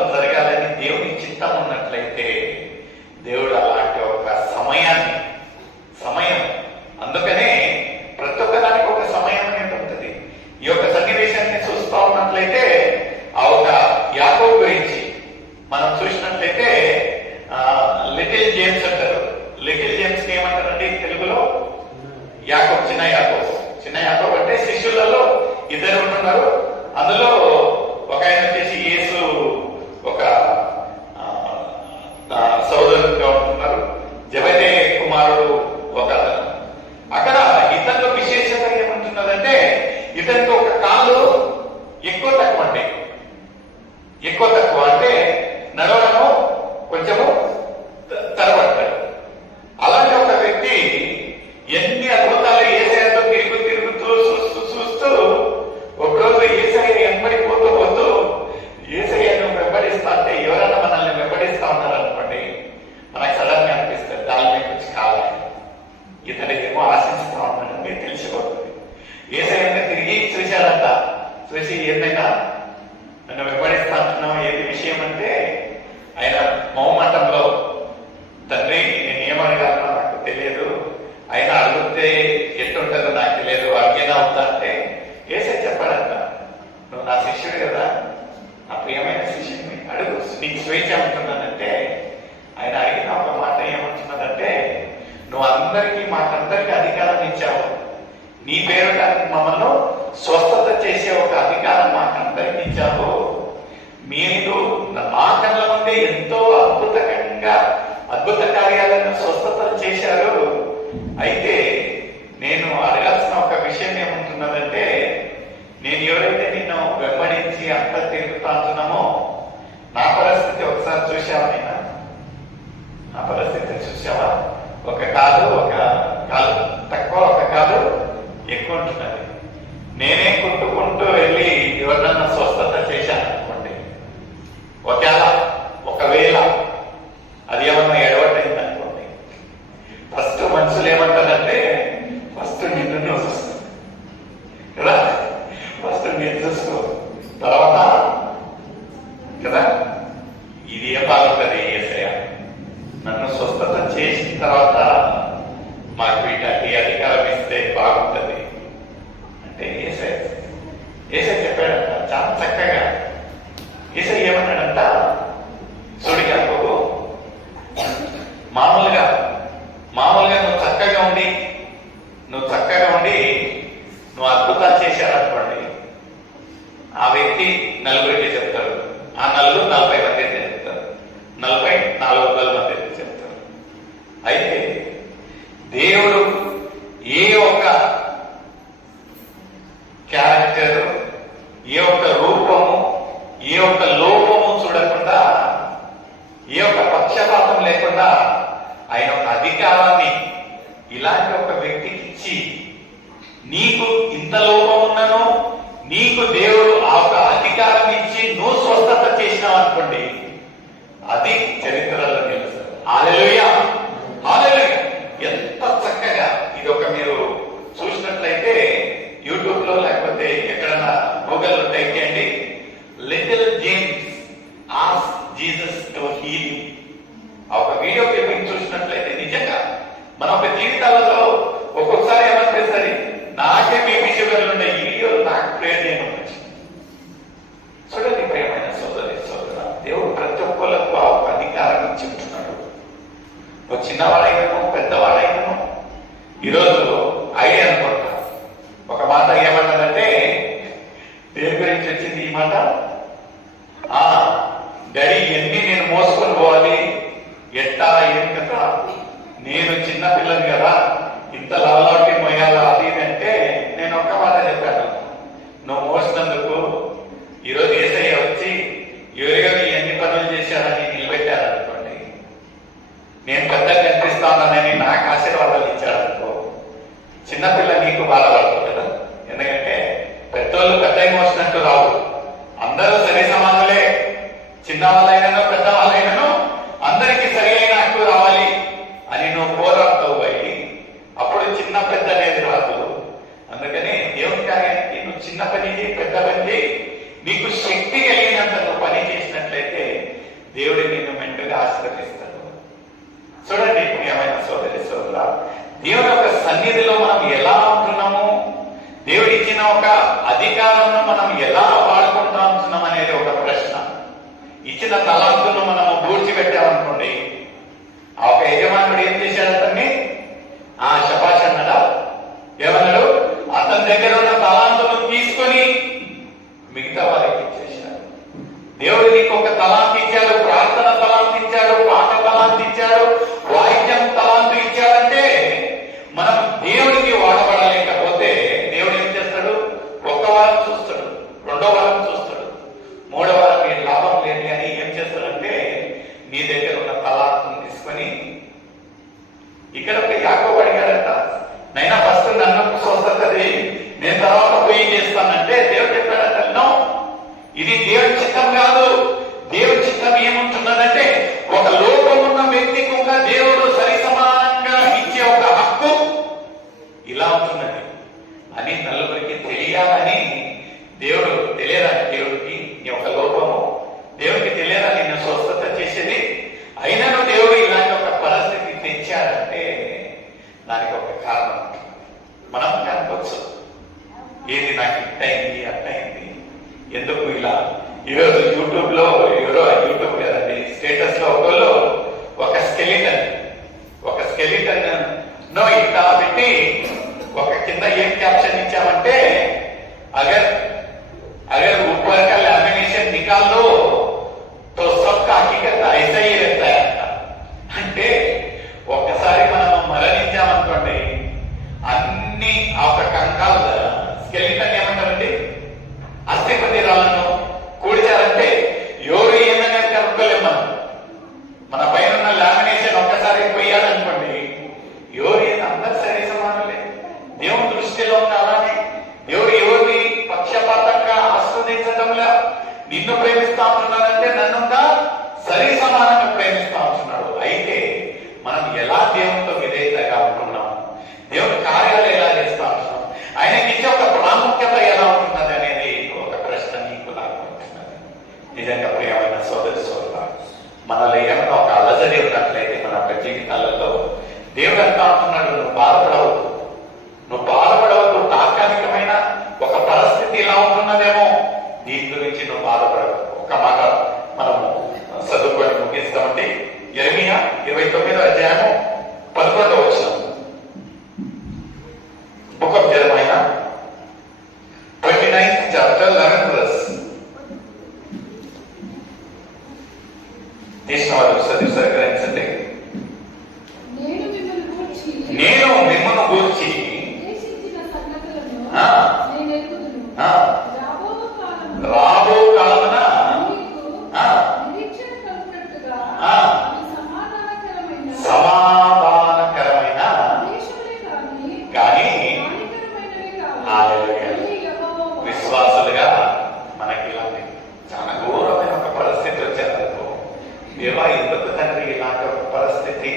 అద్భుతం జరగాలని దేవుని చిత్తం ఉన్నట్లయితే దేవుడు అలాంటి ఒక సమయం అందుకనే ప్రతి ఒక్కదానికి ఒక సమయం అనేది ఉంటుంది. ఈ యొక్క సన్నివేశాన్ని చూస్తూ ఉన్నట్లయితే ఆ ఒక యాకోబు గురించి మనం చూసినట్లయితే లిటిల్ జేమ్స్ అంటారు. లిటిల్ జేమ్స్ ని ఏమంటారండి తెలుగులో? యాకోబు, చిన్న యాకోబు అంటే శిష్యులలో ఇద్దరు ఉంటున్నారు. అందులో ఒక ఆయన వచ్చేసి యేసు ఒక సోదరుడుగా ఉంటున్నారు. జబదే కుమారుడు ఒక అతను. అక్కడ ఇతనిలో విశేషత ఏమంటున్నదంటే ఇతనికి ఒక కాలు ఎక్కువ తక్కువ అంటే నడవడము కొంచెము తరబడతాడు. అలాంటి ఒక వ్యక్తి ఎన్ని అద్భుతాలు యేసయ్యతో తిరుగుతూ చూస్తూ ఒకరోజు యేసయ్య పోతూ యేసయ్యను వెంబడిస్తా అంటే ఎవరైనా మనల్ని వెంబడిస్తా ఉన్నారు అనుకోండి, మనకు సడన్ గా అనిపిస్తుంది దాని మీద వచ్చి కావాలి, ఇతడికేమో ఆశిస్తా ఉన్నాడు మీరు తెలిసిపోతుంది. యేసయ్యని తిరిగి చూశాడంట. చూసి ఏదైనా నన్ను వెంబడిస్తా అంటున్నావు, ఏది విషయం అంటే ఆయన మౌమాటంలో తండ్రి నేను ఏమడగలను నాకు తెలియదు, ఆయన అడిగితే ఎట్టుంటుందో నాకు తెలియదు, అడిగేనా అవుతా అంటే యేసయ్య చెప్పాడంట, నువ్వు నా శిష్యుడు కదా, నా ప్రియమైన శిష్యుడిని అడుగు, నీకు స్వేచ్ఛ ఉంటున్నానంటే ఆయన అడిగిన ఒక మాట ఏమంటున్నదంటే నువ్వు మాకందరికీ అధికారం ఇచ్చావు, నీ పేరు మమ్మల్ని స్వస్థత చేసే ఒక అధికారం మాకందరికి ఇచ్చావు, మీరు మా కళ్ళ ముందే ఎంతో అద్భుత కార్యాలను స్వస్థతలు చేశారు. అయితే నేను అడగాల్సిన ఒక విషయం ఏముంటున్నదంటే నేను ఎవరైతే నిన్ను వెంబడించి అంత తిరుగుతాంటున్నామో నా పరిస్థితి ఒకసారి చూసావా? నా పరిస్థితి చూసావా? ఒక కాలు తక్కువ, ఒక కాలు ఎక్కువ ఉంటున్నది. నేనే కుట్టుకుంటూ వెళ్ళి ఎవరినన్నా స్వస్థత చేశాను అనుకోండి, ఒకవేళ అది ఏమన్నా ఎడవటైంది అనుకోండి, ఫస్ట్ మనుషులు ఏమంటారంటే ఫస్ట్ నిన్ను చూసుకో కదా, ఫస్ట్ నేను చూసుకో తర్వాత కదా. ఇది ఏం బాగుంటుంది? యేసయ్య నన్ను స్వస్థత చేసిన తర్వాత మాకు వీటి అధికారం ఇస్తే బాగుంటుంది అంటే యేసయ్య చెప్పాడంట చాలా చక్కగా. యేసయ్య ఏమన్నాడంట, చూడు యాకోబు, మామూలుగా నువ్వు చక్కగా ఉండి నువ్వు అద్భుతాలు చేశారనుకోండి, ఆ వ్యక్తి నలుగురికి చెప్తాడు, ఆ 40 మంది చెప్తారు, 40 మంది చెప్తారు. అయితే దేవుడు ఏ ఒక్క క్యారెక్టర్, ఏ ఒక్క రూపము, ఏ ఒక్క లోపము చూడకుండా, ఏ ఒక్క పక్షపాతం లేకుండా ఆయన ఒక అధికారాన్ని ఇలాంటి ఒక వ్యక్తికి ఇచ్చి నీకు ఇంత లోపం ఉన్నను నీకు దేవుడు ఆ ఒక అధికారం ఇచ్చి నువ్వు స్వస్థత చేసినావు అనుకోండి, అది చరిత్రలో నిలుస్తుంది. హల్లెలూయా, హల్లెలూయా. ఎంత చక్కగా ఇది ఒక మీరు చూసినట్లయితే యూట్యూబ్ లో లేకపోతే ఎక్కడన్నా గూగుల్లో టైప్ చేయండి, little James ask Jesus to heal. ఆ ఒక వీడియో క్లిప్పింగ్ చూసినట్లయితే నిజంగా మన ఒక జీవితాలలో ఒక్కొక్కసారి ఏమనిపిస్తుంది, నాకే బీపీ షుగర్లు ఉన్నాయి, ఈ వీడియో నాకు ప్రేర్ చేయమని. చూడండి ప్రియమైన సోదరి దేవుడు ప్రతి ఒక్కరికి ఆ ఒక అధికారం ఇచ్చి ఉంటున్నాడు. ఒక చిన్నవాడైనను పెద్దవాడైనను ఈరోజు ఐడియా అనుకుంటా ఒక మాట ఏమన్నదంటే, దేని గురించి వచ్చింది ఈ మాట, డాడీ ఎన్ని నేను మోసుకొని పోవాలి, ఎట్టా ఏం కదా, నేను చిన్న పిల్లని కదా, ఇంత లవలాటి మొయ్యాలా అది అంటే నేను ఒక్క మాట చెప్పాను, నువ్వు మోసినందుకు ఈరోజు యేసయ్య వచ్చి ఎవరిగా ఎన్ని పనులు చేశారని నిలబెట్టారనుకోండి, నేను పెద్దగా కనిపిస్తానని నాకు ఆశీర్వాదాలు ఇచ్చాడనుకో, చిన్నపిల్ల నీకు బాధపడతావు కదా. ఎందుకంటే పెద్దోళ్ళు పెద్దగా మోసినట్టు రావు, అందరూ సరి సమానులే, చిన్నవాళ్ళైనను పెద్దవాళ్ళైనను అందరికీ సరి అయిన హక్కు రావాలి అని నువ్వు పోరాడతావు పోయి, అప్పుడు చిన్న పెద్ద అనేది రాదు. అందుకని దేవుని కార్యానికి నువ్వు చిన్న పని పెద్ద పని నీకు శక్తి కలిగినంత నువ్వు పని చేసినట్లయితే దేవుడు నిన్ను మెండుగా ఆశీర్వదిస్తాడు. చూడండి ప్రియమైన సోదరి సోదరులా, దేవుని యొక్క సన్నిధిలో మనం ఎలా ఉంటున్నాము, దేవుడు ఇచ్చిన ఒక అధికారంను మనం ఎలా వాడుకుంటా ఉంటున్నాం అనేది ఒక ప్రశ్న. ఇచ్చిన తలాంతును మనము పూడ్చిపెట్టామనుకోండి, ఆ ఒక యజమానుడు ఏం చేశాడు అతన్ని? శబాష్ అన్నాడా? ఏమన్నాడు? అతని దగ్గర ఉన్న తలాంతును తీసుకొని మిగతా వారికి ఇచ్చేశాడు. దేవుడు నీకు ఒక తలాంతి ఇచ్చాడు, ప్రార్థన తలాంతి ఇచ్చాడు, పాట తలాంతి ఇచ్చాడు, వాయిద్యం తలాంతి ఇచ్చాడంటే మనం దేవుడికి వాడబడలేకపోతే దేవుడు ఏం చేస్తాడు? ఒక్క వారం చూస్తాడు, రెండో వారం చూస్తాడు, మూడో వారం నీ లాభం లేదు అని ఏం చేస్తాడంటే నీ దగ్గర ఉన్న తలాంతును తీసుకొని, ఇక్కడ ఒక యాకోబు అడిగాడంట, నైనా ఫస్ట్ నన్ను స్వస్థత నేను తర్వాత పోయి చేస్తానంటే దేవుడు చెప్పాడంట, నో, ఇది దేవుడి చిత్తం కాదు. దేవుడి చిత్తం ఏముంటున్నదంటే ఒక లోపమున్న వ్యక్తికి ఒక దేవుడు సరి సమానంగా ఇచ్చే ఒక హక్కు ఇలా ఉంటున్నది అని నలుగురికి తెలియాలని దేవుడు తెలియదా? దేవుడికి నీ ఒక లోపము దేవుడికి తెలియదా నిన్ను స్వస్థత చేసేది? అయినను దేవుడు ఇలాంటి ఒక పరిస్థితి తెచ్చాడంటే దానికి ఒక కారణం మనం కనుకోవచ్చు. ఏది నాకు ఇట్టయింది అట్టయింది, ఎందుకు ఇలా? ఈరోజు యూట్యూబ్ లో యూట్యూబ్ కదండి, స్టేటస్ లో ఒక స్కెలిటన్ నో ఇట్లా పెట్టి ఒక కింద ఏం క్యాప్షన్ ఇచ్చామంటే అగర్ ऊपर का लैमिनेशन निकाल लो तो सबका हकीकत ऐसा ही रहता है అంటే ఒకసారి మనం మరణించామనుకోండి, అన్ని ఆ ఒక కంకాల స్కెలిటన్ ఏమంటారండి, అస్థిపతి రాళ్ళను కూడిచారంటే ఎవరు ఏమైనా కనుక్కోలేము. మన పైన ఉన్న లామినేషన్ ఒక్కసారి పోయాడనుకోండి, ఎవరు అందరు సరి సమానులే. దేవుని దృష్టిలో ఉన్న అలానే దేవుడు ఎవరిని పక్షపాతంగా ఆస్వాదించడంలో నిన్ను ప్రేమిస్తా ఉంటున్నాడంటే నన్నుగా సరి సమానంగా ప్రేమిస్తా ఉంటున్నాడు. అయితే మనం ఎలా దేవునితో విధేయతగా ఉంటున్నాము, దేవుని కార్యాలు ఎలా చేస్తా ఉంటున్నాం, ఆయనకి ఇచ్చే ఒక ప్రాముఖ్యత ఎలా ఉంటున్నది అనేది ఒక ప్రశ్న నీకు నాకు ఉంటున్నది. నిజంగా ప్రియమైన సోదరి సోదరుల, మనలో ఏమైనా ఒక అలజడి ఉన్నట్లయితే మన యొక్క జీవితాలలో దేవుడు అంటా ఉంటున్నాడు, నువ్వు బాధపడవద్దు. తాత్కాలికమైన ఒక పరిస్థితి ఇలా ఉంటున్నదేమో, దీని గురించి నువ్వు బాధపడవు. ఒక మాట మనము చదువుకొని ముగిస్తామండి. యెరెమీయా 29వ అధ్యాయము 11వ వచనం. Book of Jeremiah 29th chapter 11th verse. తీసిన వారు చదివి సహకరించండి. నేను మిమ్మల్ని గూర్చి రాబో కాలమున సమాధానకరమైన కానీ విశ్వాసులుగా మనకి ఇలాంటి చాలా ఘోరమైన ఒక పరిస్థితి వచ్చేందుకు దేవా ఎందుకు తండ్రి ఇలాంటి ఒక పరిస్థితి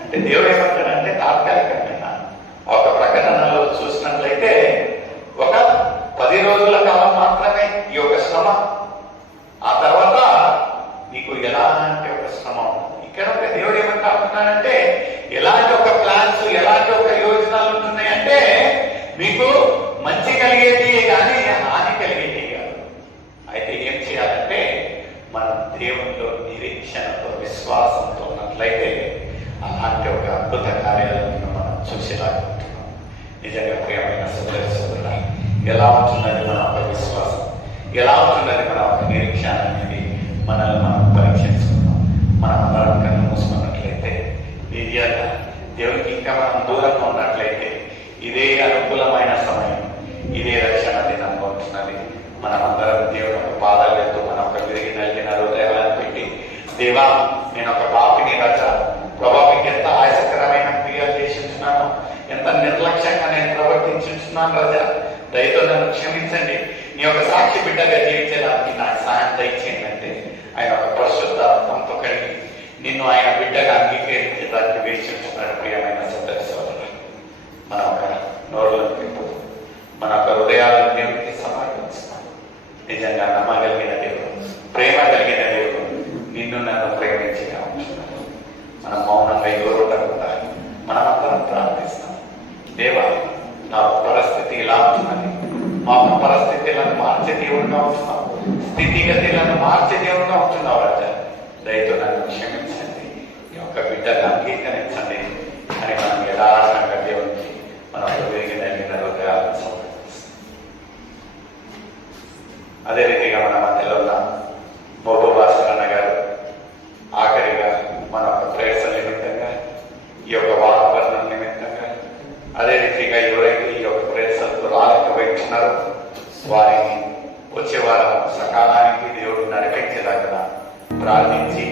అంటే దేవుడు ఏమంటాడంటే తాత్కాలికమైన ఒక ప్రకటనలో చూసినట్లయితే ఒక 10 రోజుల కాలం మాత్రమే ఈ యొక్క శ్రమ, ఆ తర్వాత నీకు ఎలాంటి ఒక శ్రమ ఉంటుంది. ఇక్కడ ఒక దేవుడు ఏమంటాడంటే ఎలాంటి ఒక ప్లాన్స్, ఎలాంటి ఒక యోజనాలు ఉంటున్నాయంటే మీకు మంచి కలిగేది కానీ హాని కలిగేది కాదు. అయితే ఏం చేయాలంటే మనం దేవునిలో నిరీక్షణతో విశ్వాసంతో ఉన్నట్లయితే అలాంటి ఒక అద్భుత కార్యాలను మనం చూసేలాగుంటున్నాం. నిజంగా ప్రియమైన సోదరి సోదరుల, ఎలా ఉంటున్నది మన ఒక విశ్వాసం, ఎలా ఉంటున్నది మన ఒక నిరీక్షణ అనేది మనల్ని మనం పరీక్షించుకున్నాం. మనం అందరం కన్ను మూసుకున్నట్లయితే నిజంగా దేవుడికి ఇంకా మనం దూరంగా ఉన్నట్లయితే ఇదే అనుకూలమైన సమయం, ఇదే రక్షణ దినంగా ఉంటున్నది. మనం అందరం దేవుని ఒక పాదాలు ఎత్తు మన ఒక విరిగి నలిగిన హృదయాలను పెట్టి, దేవా నేను ఒక పాపిని రచ, ప్రభావికి ఎంత ఆయాసకరమైన క్రియలు చేసించున్నాను, ఎంత నిర్లక్ష్యంగా నేను ప్రవర్తించున్నాను రాజా, దయతో నన్ను క్షమించండి, నీ యొక్క సాక్షి బిడ్డగా జీవించడానికి నాకు సాయం దయచేయండి అంటే ఆయన ఒక పరిశుద్ధ ఆత్మతో కలిగి నిన్ను ఆయన బిడ్డగా అంగీకరించడానికి వేచించున్నాడు. ప్రియమైన సోదరి సోదరులు, మన ఒక నోరులను పెంపు, మన ఒక హృదయాలను దేవునికి సమర్పించున్నాం. నిజంగా నమ్మగలిగిన దేవుడు, ప్రేమ కలిగిన దేవుడు, నిన్ను నన్ను ప్రేమించిగా ఉంటున్నాడు. మనం మౌనంగా ఎవరుండకుండా మనమందరం ప్రార్థిస్తాం. దేవా, నా పరిస్థితి ఇలా ఉంటున్నది, మా పరిస్థితులను మార్చే దేవుడుగా ఉంటున్నావు, స్థితిగతులను మార్చే దేవుడుగా ఉంటున్నావు రాజా. దయతో నన్ను క్షమించండి, ఈ యొక్క బిడ్డను అంగీకరించండి అని మనం యథార్థంగా దేవునికి మనం విరిగిన హృదయాలను సమర్పిస్తాం. అదే రీతిగా మన మధ్యలో ఉన్న మోబు భాస్కరన్న గారు ఆఖరిగా మన యొక్క ప్రేయర్స్ నిమిత్తంగా, ఈ యొక్క వాతావరణం నిమిత్తంగా, అదే రీతిగా ఎవరైతే ఈ యొక్క ప్రేయర్స్ రాలేకపోయినారో వారిని వచ్చే వారం సకాలానికి దేవుడు నడిపించేలాగా ప్రార్థించి